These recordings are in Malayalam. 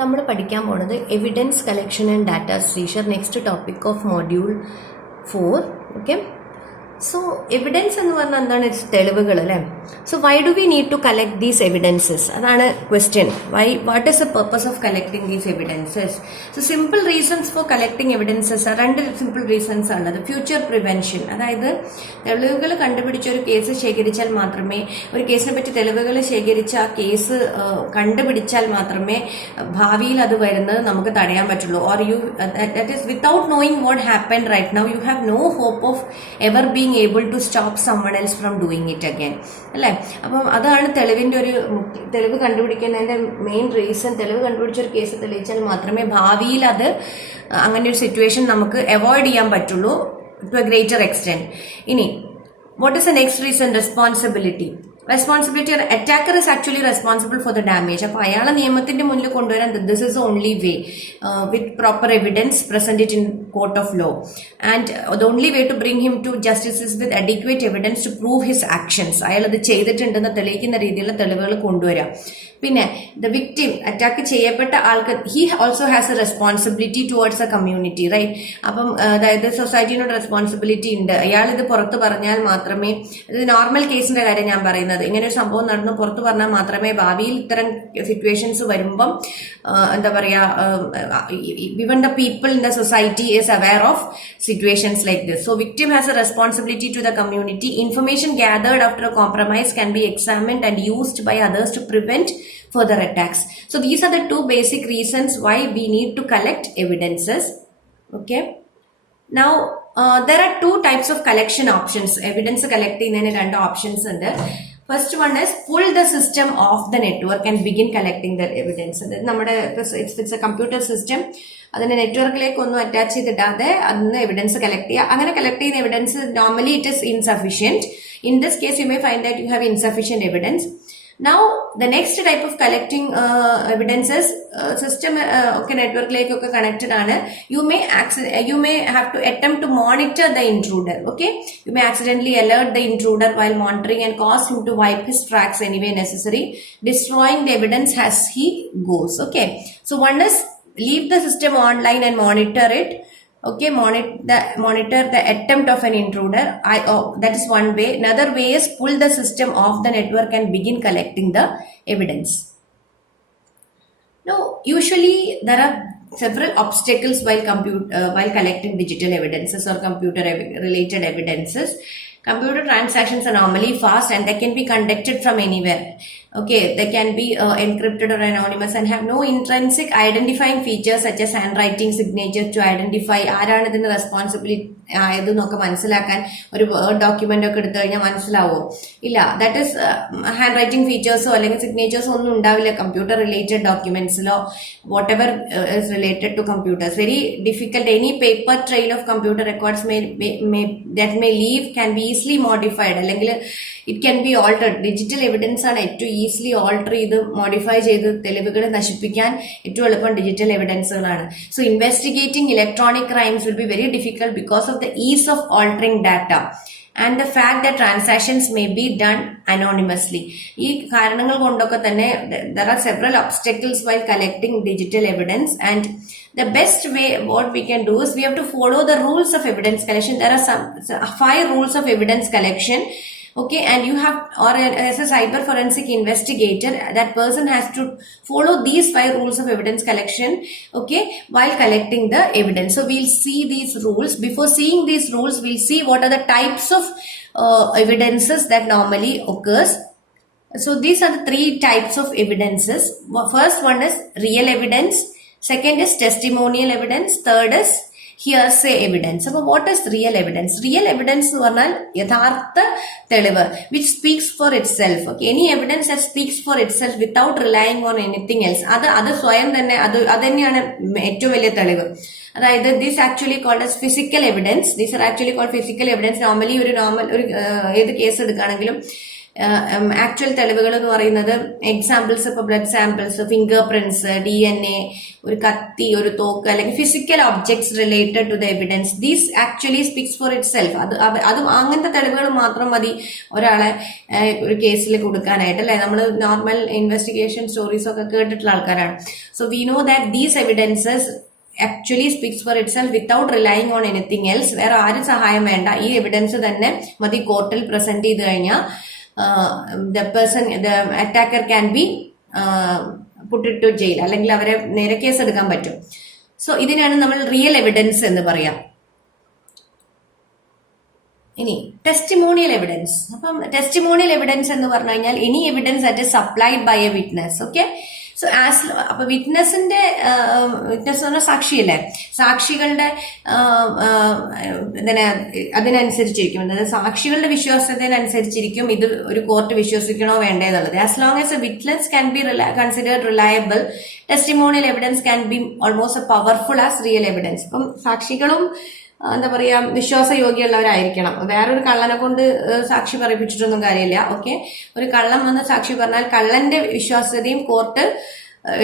നമ്മൾ പഠിക്കാൻ പോണത് evidence collection and data seizure next topic of module 4. Okay, so evidence എന്ന് പറഞ്ഞാൽ എന്താണ്? തെളിവുകൾ അല്ലേ. So why do we need to collect these evidences? അതാണ് question. What is the purpose of collecting these evidences? So simple reasons for collecting evidences, രണ്ട് സിമ്പിൾ റീസൺസ് ഉള്ളത്. ഫ്യൂച്ചർ പ്രിവെൻഷൻ, അതായത് തെളിവുകൾ കണ്ടുപിടിച്ച ഒരു കേസ് ശേഖരിച്ചാൽ മാത്രമേ, ഒരു കേസിനെ പറ്റി തെളിവുകൾ ശേഖരിച്ച ആ കേസ് കണ്ടുപിടിച്ചാൽ മാത്രമേ ഭാവിയിൽ അത് വരുന്നത് നമുക്ക് തടയാൻ പറ്റുള്ളൂ. Or you that is without knowing what happen right now you have no hope of ever being able to stop someone else from doing it again, അല്ലേ? അപ്പം അതാണ് തെളിവിന്റെ ഒരു തെളിവ് കണ്ടുപിടിക്കുന്നതിന്റെ മെയിൻ റീസൺ. തെളിവ് കണ്ടുപിടിച്ച ഒരു കേസ് തെളിയിച്ചാൽ മാത്രമേ ഭാവിയിൽ അത് അങ്ങനെ ഒരു സിറ്റുവേഷൻ നമുക്ക് അവോയ്ഡ് ചെയ്യാൻ പറ്റുള്ളൂ ടു എ ഗ്രേറ്റർ എക്സ്റ്റെന്റ്. ഇനി what is the next reason? Responsibility. Attacker is actually responsible for the damage. അപ്പോൾ അയാളെ നിയമത്തിന്റെ മുന്നിൽ കൊണ്ടുവരാൻ this is the only way with proper evidence, present it in court of law, and the only way to bring him to justice is with adequate evidence to prove his actions. അയാൾ അത് ചെയ്തിട്ടുണ്ടെന്ന് തെളിയിക്കുന്ന രീതിയിലുള്ള തെളിവുകൾ കൊണ്ടുവരാം. പിന്നെ the victim, അറ്റാക്ക് ചെയ്യപ്പെട്ട ആൾക്ക് he also has a responsibility towards a community, right? അപ്പം അതായത് സൊസൈറ്റിനോട് റെസ്പോൺസിബിലിറ്റി ഉണ്ട്. അയാൾ ഇത് പുറത്ത് പറഞ്ഞാൽ മാത്രമേ, ഇത് നോർമൽ കേസിന്റെ കാര്യം ഞാൻ പറയുന്നത്, ഇങ്ങനെ ഒരു സംഭവം നടന്നു പുറത്തു പറഞ്ഞാൽ മാത്രമേ ഭാവിയിൽ ഇത്തരം സിറ്റുവേഷൻസ് വരുമ്പം എന്താ പറയാ, even the people in the society is aware of situations like this. So victim has a responsibility to the community. Information gathered after a compromise can be examined and used by others to prevent further attacks. So these are the two basic reasons why we need to collect evidences. Okay, now there are two types of collection options. Evidence collecting two options under. First one is pull the system off the network and begin collecting the evidence. It's a computer system. അതിന്റെ നെറ്റ്വർക്കിലേക്ക് ഒന്നും അറ്റാച്ച് ചെയ്തിടാതെ അന്ന് എവിഡൻസ് കളക്ട് ചെയ്യുക. അങ്ങനെ കളക്ട് ചെയ്യുന്ന evidence normally it is insufficient. In this case you may find that you have insufficient evidence. Now the next type of collecting evidences, system okay network ഒക്കെ connected ആണ്. You may have to attempt to monitor the intruder. Okay, you may accidentally alert the intruder while monitoring and cause him to wipe his tracks anyway necessary, destroying the evidence as he goes. Okay, so one is leave the system online and monitor it. Okay, monitor the attempt of an intruder. That is one way. Another way is pull the system off the network and begin collecting the evidence. Now, usually there are several obstacles while collecting digital evidences or computer related evidences. Computer transactions are normally fast and they can be conducted from anywhere. Okay, they can be encrypted or anonymous and have no intrinsic identifying features such as handwriting, signature to identify ആരാണ് ഇതിന് റെസ്പോൺസിബിലിറ്റി ആയതെന്നൊക്കെ മനസ്സിലാക്കാൻ ഒരു വേർഡ് ഡോക്യുമെന്റ് ഒക്കെ എടുത്തു കഴിഞ്ഞാൽ മനസ്സിലാവോ? ഇല്ല. ദാറ്റ് ഈസ് ഹാൻഡ് റൈറ്റിംഗ് ഫീച്ചേഴ്സോ അല്ലെങ്കിൽ സിഗ്നേച്ചേഴ്സോ ഒന്നും ഉണ്ടാവില്ല കമ്പ്യൂട്ടർ റിലേറ്റഡ് ഡോക്യുമെന്റ്സിലോ what ever is related to computers. Very difficult. Any paper trail of computer records that may leave can be easily modified, അല്ലെങ്കിൽ it can be altered. Digital evidence ആണ് ഏറ്റവും ഈസിലി ഓൾട്ടർ ചെയ്ത് മോഡിഫൈ ചെയ്ത് തെളിവുകളെ നശിപ്പിക്കാൻ ഏറ്റവും എളുപ്പം ഡിജിറ്റൽ എവിഡൻസുകളാണ്. So investigating electronic crimes will be very difficult because of the ease of altering data and the fact that transactions may be done anonymously. ഈ കാരണങ്ങൾ കൊണ്ടൊക്കെ തന്നെ there are several obstacles while collecting digital evidence, and the best way what we can do is we have to follow the rules of evidence collection. There are some 5 rules of evidence collection. Okay, and you have, or as a cyber forensic investigator, that person has to follow these 5 rules of evidence collection, okay, while collecting the evidence. So we'll see these rules. Before seeing these rules, we'll see what are the types of evidences that normally occurs. So these are the 3 types of evidences. First one is real evidence, second is testimonial evidence, third is hearsay evidence. So what is real evidence? Real evidence എന്ന് പറഞ്ഞാൽ യഥാർത്ഥ തെളിവ്, which speaks for itself. Okay, any evidence that speaks for itself without relying on anything else. അത് സ്വയം തന്നെ അത് തന്നെയാണ് ഏറ്റവും വലിയ തെളിവ്. അതായത് this actually called as physical evidence. These are actually called physical evidence. Normally ഒരു ഏത് കേസ് എടുക്കുകയാണെങ്കിലും ആക്ച്വൽ തെളിവുകൾ എന്ന് പറയുന്നത് എക്സാമ്പിൾസ്, ഇപ്പൊ blood samples, fingerprints, DNA, ഒരു കത്തി, ഒരു തോക്ക്, അല്ലെങ്കിൽ physical objects related to the evidence. These actually speaks for itself. അത് അങ്ങനത്തെ തെളിവുകൾ മാത്രം മതി ഒരാളെ ഒരു കേസിൽ കൊടുക്കാനായിട്ട്, അല്ലെ? നമ്മൾ നോർമൽ ഇൻവെസ്റ്റിഗേഷൻ സ്റ്റോറീസ് ഒക്കെ കേട്ടിട്ടുള്ള ആൾക്കാരാണ്. So we know that these evidences actually speaks for it self without relying on anything else. വേറെ ആരും സഹായം വേണ്ട, ഈ എവിഡൻസ് തന്നെ മതി കോർട്ടിൽ പ്രസന്റ് ചെയ്ത് കഴിഞ്ഞാൽ the attacker can be put it to jail, അല്ലെങ്കിൽ അവരെ നേരെ കേസ് എടുക്കാൻ പറ്റും. സോ ഇതിനാണ് നമ്മൾ റിയൽ എവിഡൻസ് എന്ന് പറയാം. ഇനി ടെസ്റ്റിമോണിയൽ എവിഡൻസ്. അപ്പം ടെസ്റ്റിമോണിയൽ എവിഡൻസ് എന്ന് പറഞ്ഞു കഴിഞ്ഞാൽ any evidence that is supplied by a witness. Okay, so അപ്പൊ വിറ്റ്നസ് പറഞ്ഞാൽ സാക്ഷിയല്ലേ, സാക്ഷികളുടെ അതിനനുസരിച്ചിരിക്കും, അതായത് സാക്ഷികളുടെ വിശ്വാസത്തിനനുസരിച്ചിരിക്കും ഇത് ഒരു കോർട്ട് വിശ്വസിക്കണോ വേണ്ടതെന്നുള്ളത്. As long as a witness can be considered reliable, testimonial evidence can be almost powerful as real evidence. ഇപ്പം സാക്ഷികളും എന്താ പറയാ വിശ്വാസയോഗ്യമുള്ളവരായിരിക്കണം. വേറൊരു കള്ളനെ കൊണ്ട് സാക്ഷി പറയിപ്പിച്ചിട്ടൊന്നും കാര്യമില്ല. ഓക്കെ, ഒരു കള്ളൻ വന്ന് സാക്ഷി പറഞ്ഞാൽ കള്ളന്റെ വിശ്വാസ്യതയും കോർട്ട്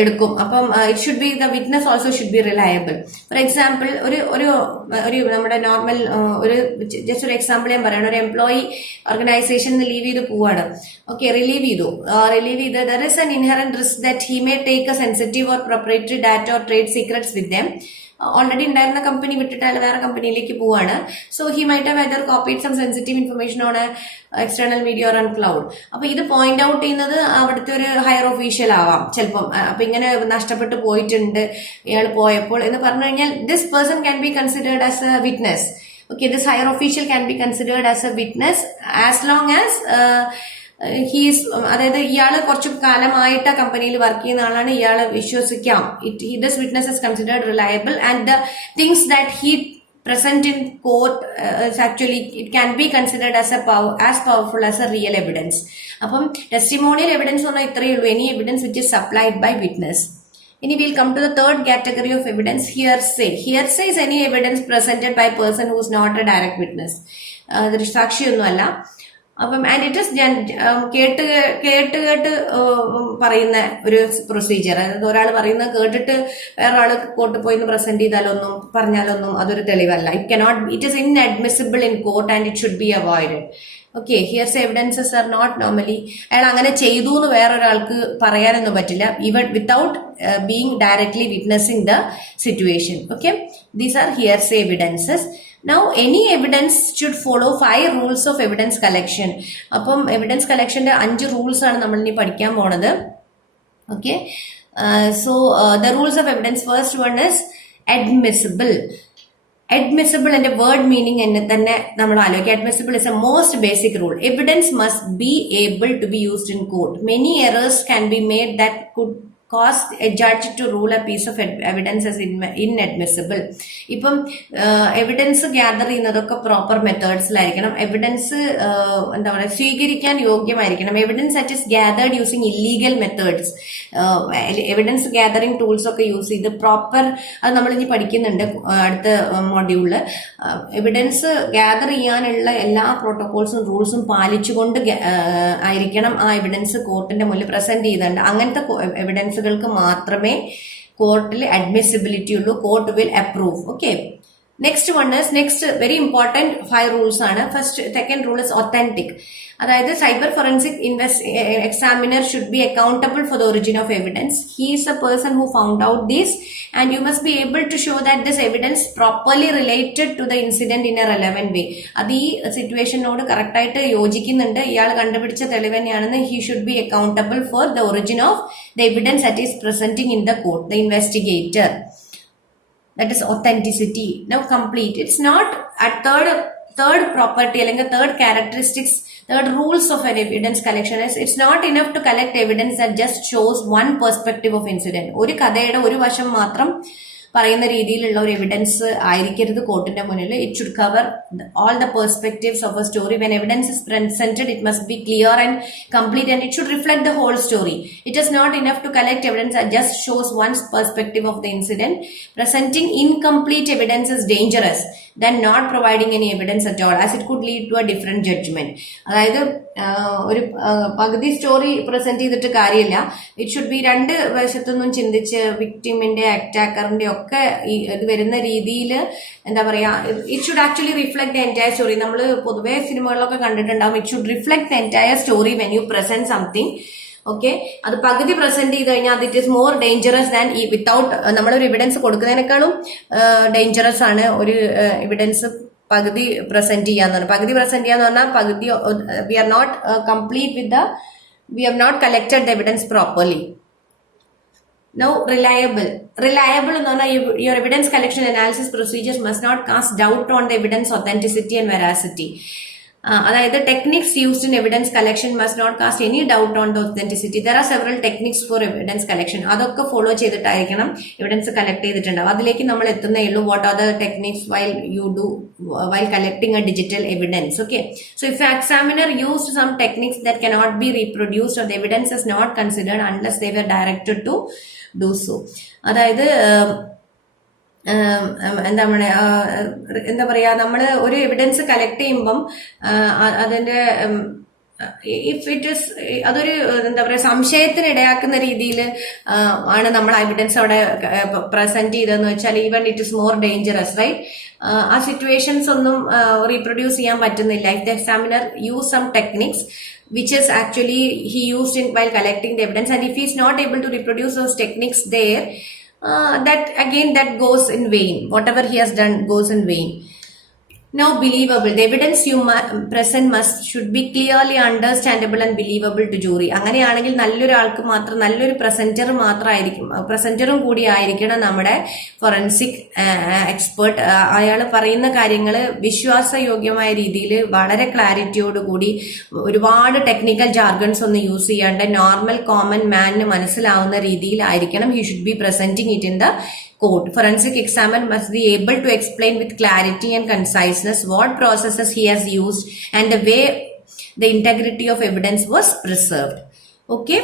എടുക്കും. അപ്പം it should B the witness also should be reliable. For example, ഒരു നമ്മുടെ നോർമൽ ഒരു ജസ്റ്റ് ഒരു എക്സാമ്പിൾ ഞാൻ പറയണം. ഒരു എംപ്ലോയി ഓർഗനൈസേഷൻ ലീവ് ചെയ്ത് പോവാണ്. ഓക്കെ, റിലീവ് ചെയ്ത് there is an inherent risk that he may take a sensitive or proprietary data or trade secrets with them. Already ഉണ്ടായിരുന്ന കമ്പനി വിട്ടിട്ട് അയാൾ വേറെ കമ്പനിയിലേക്ക് പോവാണ്. So he might have either copied some sensitive information on external media or on cloud. അപ്പൊ ഇത് പോയിന്റ് ഔട്ട് ചെയ്യുന്നത് അവിടുത്തെ ഒരു ഹയർ ഒഫീഷ്യൽ ആവാം ചിലപ്പം. അപ്പൊ ഇങ്ങനെ നഷ്ടപ്പെട്ടു പോയിട്ടുണ്ട് ഇയാൾ പോയപ്പോൾ എന്ന് പറഞ്ഞു കഴിഞ്ഞാൽ this person can be considered as a witness. Okay, this higher official can be considered as a witness as long as അതായത് ഇയാള് കുറച്ചു കാലമായിട്ട് ആ കമ്പനിയിൽ വർക്ക് ചെയ്യുന്ന ആളാണ്, ഇയാളെ വിശ്വസിക്കാം. This witness is considered reliable and the things that he present in court actually it can be considered as powerful as a real evidence. അപ്പം ടെസ്റ്റിമോണിയൽ എവിഡൻസ് പറഞ്ഞാൽ ഇത്രയേ ഉള്ളൂ, any evidence which is supplied by witness. ഇനി will come to the third category of evidence, hearsay. Hearsay is any evidence presented by person who is not a direct witness. ദൃക്സാക്ഷിയൊന്നുമല്ല. അപ്പം ആൻഡ് ഇറ്റ് ഇസ് കേട്ട് പറയുന്ന ഒരു പ്രൊസീജിയർ. അതായത് ഒരാൾ പറയുന്നത് കേട്ടിട്ട് വേറെ ആള് കോർട്ട് പോയി പ്രസന്റ് ചെയ്താലൊന്നും പറഞ്ഞാലൊന്നും അതൊരു തെളിവല്ല. It is inadmissible in court and it should be avoided. Okay, hearsay evidences are not normally അയാൾ അങ്ങനെ ചെയ്തു എന്ന് വേറൊരാൾക്ക് പറയാനൊന്നും പറ്റില്ല, even without being directly witnessing the situation. Okay, these are hearsay evidences. Now any evidence should follow 5 rules of evidence collection. അപ്പം എവിഡൻസ് കളക്ഷന്റെ 5 റൂൾസ് ആണ് നമ്മൾ ഇനി പഠിക്കാൻ പോണത്. Okay, so the rules of evidence, first one is admissible. Admissible എന്റെ വേർഡ് മീനിങ് തന്നെ നമ്മൾ ആലോചിക്കുക. Admissible is a most basic rule. Evidence must be able to be used in court. Many errors can be made that could cause a judge to rule a piece of evidence as inadmissible. ഇപ്പം എവിഡൻസ് ഗ്യാദർ ചെയ്യുന്നതൊക്കെ പ്രോപ്പർ മെത്തേഡ്സിലായിരിക്കണം. എവിഡൻസ് എന്താ പറയുക സ്വീകരിക്കാൻ യോഗ്യമായിരിക്കണം. Evidence that is gathered using illegal methods, evidence gathering tools ഒക്കെ യൂസ് ചെയ്ത് പ്രോപ്പർ, അത് നമ്മൾ ഇനി പഠിക്കുന്നുണ്ട് അടുത്ത മോഡ്യൂളില്. എവിഡൻസ് ഗ്യാദർ ചെയ്യാനുള്ള എല്ലാ പ്രോട്ടോകോൾസും റൂൾസും പാലിച്ചുകൊണ്ട് ആയിരിക്കണം ആ എവിഡൻസ് കോർട്ടിന്റെ മുന്നിൽ പ്രസന്റ് ചെയ്തേണ്ട. അങ്ങനത്തെ എവിഡൻസുകൾക്ക് മാത്രമേ കോർട്ടിൽ അഡ്മിസിബിലിറ്റി ഉള്ളൂ. Court will approve. Okay, next one is very important 5 rules ആണ്. Second rule is authentic. അതായത് cyber forensic examiner should be accountable for the origin of evidence. He is a person who found out this and you must be able to show that this evidence properly related to the incident in a relevant way. അത് ഈ സിറ്റുവേഷനോട് കറക്റ്റ് ആയിട്ട് യോജിക്കുന്നുണ്ട്, ഇയാൾ കണ്ടുപിടിച്ച തെളിവ് തന്നെയാണെന്ന്. He should be accountable for the origin of the evidence that is presenting in the court, the investigator. That is authenticity. Now complete. It's not a third property അല്ലെങ്കിൽ third characteristics, third rules of an evidence collection is it's not enough to collect evidence that just shows one perspective of incident. ഒരു കഥയുടെ ഒരു വശം മാത്രം പറയുന്ന രീതിയിലുള്ള ഒരു എവിഡൻസ് ആയിരിക്കരുത് കോർട്ടിന്റെ മുന്നിൽ. It should cover all the perspectives of a story. When evidence is presented, it must be clear and complete and it should reflect the whole story. It is not enough to collect evidence that just shows one's perspective of the incident. Presenting incomplete evidence is dangerous than not providing any evidence at all, as it could lead to a different judgment. അതായത് ഒരു പകുതി സ്റ്റോറി പ്രസന്റ് ചെയ്തിട്ട് കാര്യമില്ല. ഇറ്റ് ഷുഡ് ബി രണ്ട് വശത്തുനിന്നും ചിന്തിച്ച് വിക്ടിമിന്റെ അറ്റാക്കറിന്റെ ഒക്കെ ഇത് വരുന്ന രീതിയിൽ എന്താ പറയാ, it should actually reflect the entire story. നമ്മൾ പൊതുവെ സിനിമകളിലൊക്കെ കണ്ടിട്ടുണ്ടാവും, it should reflect the entire story when you present something. Okay, അത് പകുതി പ്രസന്റ് ചെയ്ത് കഴിഞ്ഞാൽ it is more dangerous than ഈ വിത്തൗട്ട് നമ്മളൊരു എവിഡൻസ് കൊടുക്കുന്നതിനേക്കാളും ഡേഞ്ചറസ് ആണ് ഒരു എവിഡൻസ് പകുതി പ്രസന്റ് ചെയ്യാന്ന് പറഞ്ഞാൽ. പകുതി പ്രസന്റ് ചെയ്യാന്ന് പറഞ്ഞാൽ പകുതി we are not complete with we have not collected the evidence properly. Now, reliable എന്ന് പറഞ്ഞാൽ your evidence collection analysis procedures must not cast doubt on the evidence authenticity and veracity. അതായത് techniques used in evidence collection must not cast any doubt on the authenticity. There are several techniques for evidence collection. അതൊക്കെ ഫോളോ ചെയ്തിട്ടായിരിക്കണം എവിഡൻസ് കളക്ട് ചെയ്തിട്ടുണ്ടാവും. അതിലേക്ക് നമ്മൾ എത്തുന്നേ ഉള്ളൂ. What are the techniques while you do while collecting a digital evidence. Okay, so if examiner used some techniques that cannot be reproduced or the evidence is not considered unless they were directed to do so. അതായത് എന്താ പറയാ, നമ്മള് ഒരു എവിഡൻസ് കളക്ട് ചെയ്യുമ്പം അതിന്റെ ഇഫ് ഇറ്റ് ഇസ് അതൊരു എന്താ പറയാ സംശയത്തിന് ഇടയാക്കുന്ന രീതിയിൽ ആണ് നമ്മൾ എവിഡൻസ് അവിടെ പ്രസന്റ് ചെയ്തതെന്ന് വെച്ചാൽ even it is more dangerous, right? ആ സിറ്റുവേഷൻസ് ഒന്നും റീപ്രൊഡ്യൂസ് ചെയ്യാൻ പറ്റുന്നില്ല. If the examiner use some techniques which is actually he used in while collecting the evidence, and if he is not able to reproduce those techniques there, that goes in vain. Whatever he has done goes in vain. Now, believable. The evidence you present should be clearly understandable and believable to jury. അങ്ങനെയാണെങ്കിൽ നല്ലൊരാൾക്ക് മാത്രം, നല്ലൊരു പ്രസന്ററും കൂടി ആയിരിക്കണം നമ്മുടെ ഫോറൻസിക് എക്സ്പേർട്ട്. അയാൾ പറയുന്ന കാര്യങ്ങൾ വിശ്വാസയോഗ്യമായ രീതിയിൽ വളരെ ക്ലാരിറ്റിയോടുകൂടി ഒരുപാട് ടെക്നിക്കൽ ജാർഗൺസ് ഒന്നും യൂസ് ചെയ്യാണ്ട് നോർമൽ കോമൺ മാനിന് മനസ്സിലാവുന്ന രീതിയിലായിരിക്കണം he should be presenting it in the court. Forensic examiner must be able to explain with clarity and conciseness what processes he has used and the way the integrity of evidence was preserved. Okay.